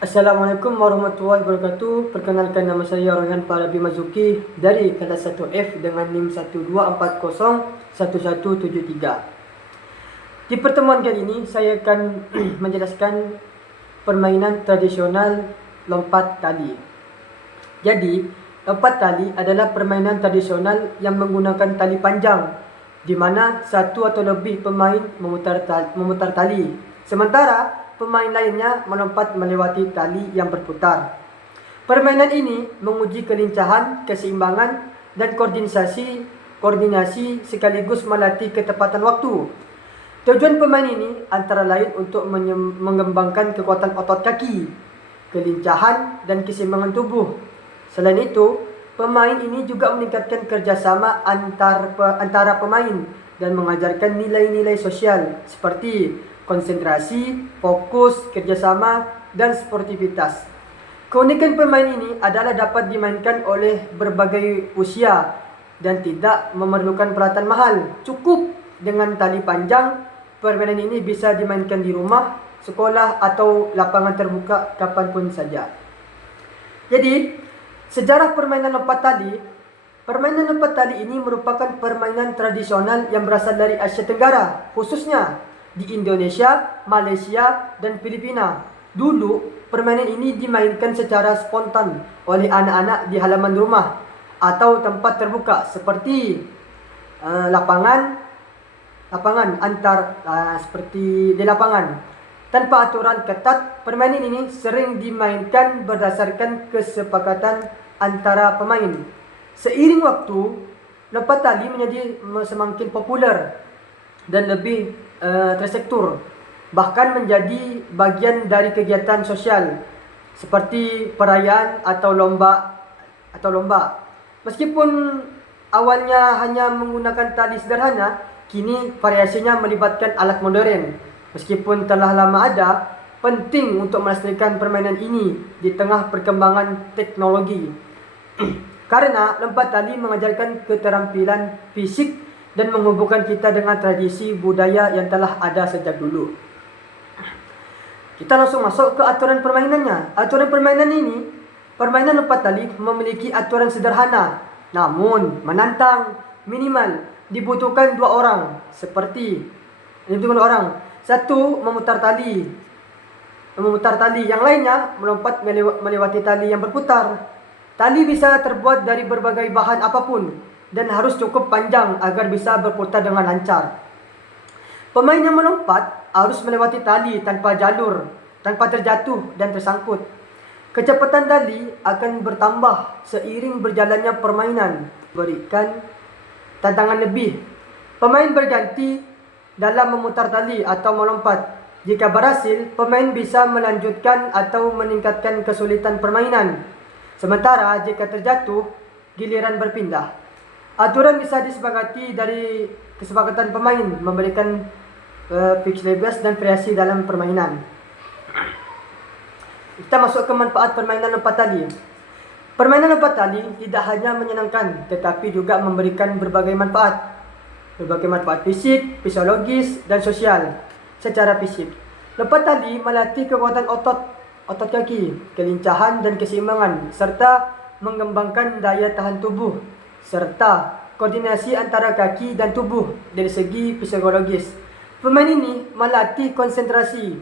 Assalamualaikum warahmatullahi wabarakatuh. Perkenalkan, nama saya Rohan Farabi Mazuki dari kelas 1F dengan NIM 12401173. Di pertemuan kali ini saya akan menjelaskan permainan tradisional lompat tali. Jadi, lompat tali adalah permainan tradisional yang menggunakan tali panjang di mana satu atau lebih pemain memutar tali. Sementara pemain lainnya melompat melewati tali yang berputar. Permainan ini menguji kelincahan, keseimbangan, dan koordinasi sekaligus melatih ketepatan waktu. Tujuan pemain ini antara lain untuk mengembangkan kekuatan otot kaki, kelincahan, dan keseimbangan tubuh. Selain itu, pemain ini juga meningkatkan kerjasama antara pemain dan mengajarkan nilai-nilai sosial seperti konsentrasi, fokus, kerjasama, dan sportivitas. Keunikan permain ini adalah dapat dimainkan oleh berbagai usia dan tidak memerlukan peralatan mahal. Cukup dengan tali panjang, permainan ini bisa dimainkan di rumah, sekolah, atau lapangan terbuka kapanpun saja. Jadi, sejarah permainan lompat tali. Permainan lompat tali ini merupakan permainan tradisional yang berasal dari Asia Tenggara, khususnya di Indonesia, Malaysia, dan Filipina. Dulu, permainan ini dimainkan secara spontan oleh anak-anak di halaman rumah atau tempat terbuka seperti lapangan seperti di lapangan. Tanpa aturan ketat, permainan ini sering dimainkan berdasarkan kesepakatan antara pemain. Seiring waktu, lompat tali menjadi semakin populer dan lebih terstruktur, bahkan menjadi bagian dari kegiatan sosial seperti perayaan atau lomba. Meskipun awalnya hanya menggunakan tali sederhana, kini variasinya melibatkan alat modern. Meskipun telah lama ada, penting untuk melestarikan permainan ini di tengah perkembangan teknologi. Karena lompat tali mengajarkan keterampilan fisik dan menghubungkan kita dengan tradisi budaya yang telah ada sejak dulu. Kita langsung masuk ke aturan permainannya. Aturan permainan ini, permainan lompat tali memiliki aturan sederhana namun menantang. Minimal dibutuhkan dua orang. Satu memutar tali, yang lainnya melompat melewati tali yang berputar. Tali bisa terbuat dari berbagai bahan apapun dan harus cukup panjang agar bisa berputar dengan lancar. Pemain yang melompat harus melewati tali tanpa terjatuh dan tersangkut. Kecepatan tali akan bertambah seiring berjalannya permainan. Berikan tantangan lebih. Pemain berganti dalam memutar tali atau melompat. Jika berhasil, pemain bisa melanjutkan atau meningkatkan kesulitan permainan. Sementara jika terjatuh, giliran berpindah. Aturan bisa disepakati dari kesepakatan pemain, memberikan fix bebas dan variasi dalam permainan. Kita masuk ke manfaat permainan lompat tali. Permainan lompat tali tidak hanya menyenangkan, tetapi juga memberikan berbagai manfaat. Berbagai manfaat fisik, fisiologis, dan sosial. Secara fisik, lompat tali melatih kekuatan otot kaki, kelincahan dan keseimbangan, serta mengembangkan daya tahan tubuh, serta koordinasi antara kaki dan tubuh dari segi psikologis. Pemain ini melatih konsentrasi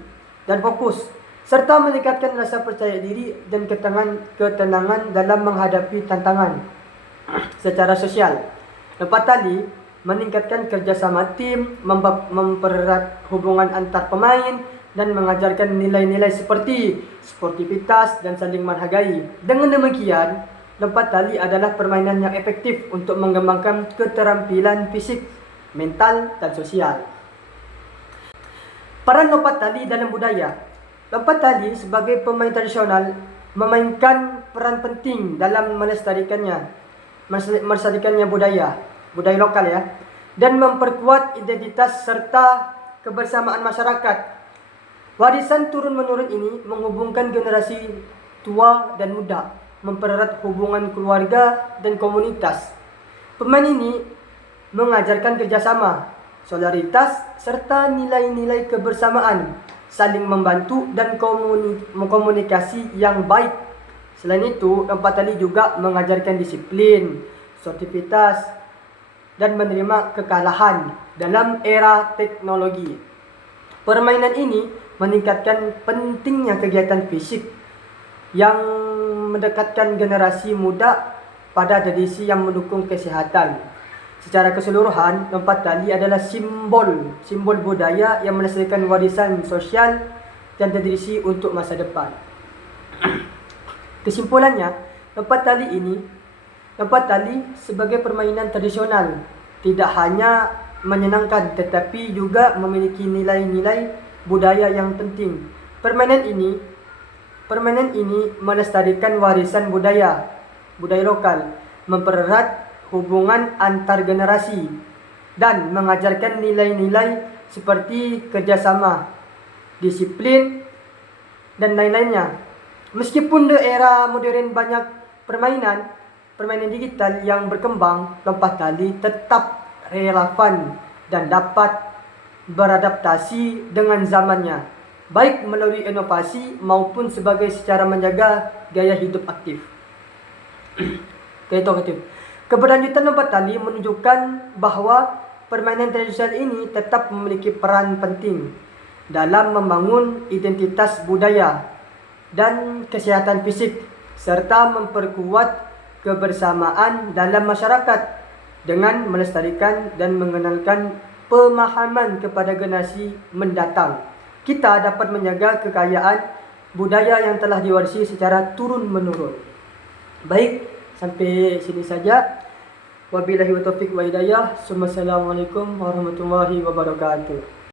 dan fokus, serta meningkatkan rasa percaya diri dan ketenangan dalam menghadapi tantangan. Secara sosial, lompat tali meningkatkan kerjasama tim, mempererat hubungan antar pemain, dan mengajarkan nilai-nilai seperti sportivitas dan saling menghargai. Dengan demikian, lompat tali adalah permainan yang efektif untuk mengembangkan keterampilan fisik, mental, dan sosial. Peran lompat tali dalam budaya. Lompat tali sebagai pemain tradisional memainkan peran penting dalam melestarikannya budaya lokal dan memperkuat identitas serta kebersamaan masyarakat. Warisan turun-menurun ini menghubungkan generasi tua dan muda, mempererat hubungan keluarga dan komunitas. Pemain ini mengajarkan kerjasama, solidaritas, serta nilai-nilai kebersamaan. saling membantu dan komunikasi yang baik. Selain itu, tempat tali juga mengajarkan disiplin, sportivitas, dan menerima kekalahan dalam era teknologi. Permainan ini meningkatkan pentingnya kegiatan fisik yang mendekatkan generasi muda pada tradisi yang mendukung kesehatan. Secara keseluruhan, lompat tali adalah simbol budaya yang melestarikan warisan sosial dan tradisi untuk masa depan. Kesimpulannya, lompat tali sebagai permainan tradisional tidak hanya menyenangkan tetapi juga memiliki nilai-nilai budaya yang penting. Permainan ini melestarikan warisan budaya lokal, mempererat hubungan antar generasi, dan mengajarkan nilai-nilai seperti kerjasama, disiplin, dan lain-lainnya. Meskipun di era modern banyak permainan digital yang berkembang, lompat tali tetap relevan dan dapat beradaptasi dengan zamannya, baik melalui inovasi maupun sebagai secara menjaga gaya hidup aktif. Keberlanjutan lompat tali menunjukkan bahwa permainan tradisional ini tetap memiliki peran penting dalam membangun identitas budaya dan kesehatan fisik serta memperkuat kebersamaan dalam masyarakat dengan melestarikan dan mengenalkan pemahaman kepada generasi mendatang. Kita dapat menjaga kekayaan budaya yang telah diwarisi secara turun-menurun. Baik, sampai sini saja. Wabillahi wa taufiq wa hidayah. Assalamualaikum warahmatullahi wabarakatuh.